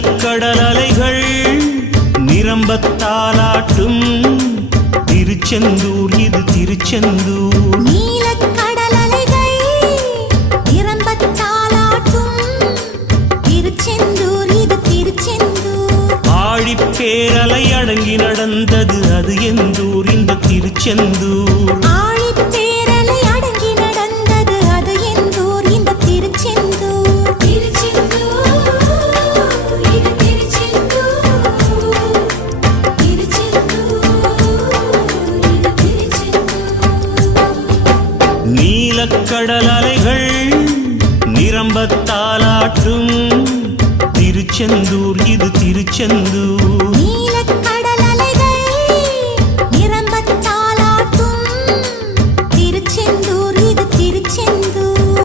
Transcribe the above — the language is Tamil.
நீலக்கடல் அலைகள் நிரம்பத்தாலாட்டும் திருச்செந்தூர் இது திருச்செந்தூர். நீலக்கடல் அலைகள் நிரம்பத்தாலாட்டும் திருச்செந்தூர் இது திருச்செந்தூர். ஆழிப்பேரலை அடங்கி நடந்தது அது எந்தூர் இந்த திருச்செந்தூர். ஆழிப்பேரலை அடங்கி நடந்தது அது எந்தூர் இந்த திருச்செந்தூர். திருச்செந்தூர் இது திருச்செந்தூர். திருச்செந்தூர் இது திருச்செந்தூர். நீலக்கடல் அலைகள் நிரம்பத்தாலாட்டும் திருச்செந்தூர் இது திருச்செந்தூர்.